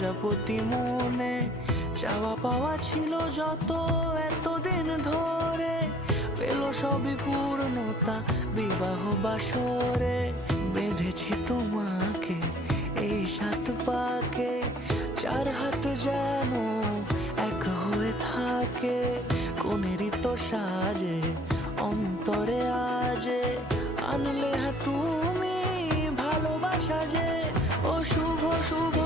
প্রজাপতি মনে চাওয়া পাওয়া ছিল যত এতদিন ধরে, পেল সবই পূর্ণতা বিবাহ বাসরে। বেঁধেছি তোমাকে এই 7 পাকে, 4 হাত যেন এক হয়ে থাকে। কোনেরই তো সাজে অন্তরে আজে আনলে তুমি ভালোবাসা যে। ও শুভ শুভ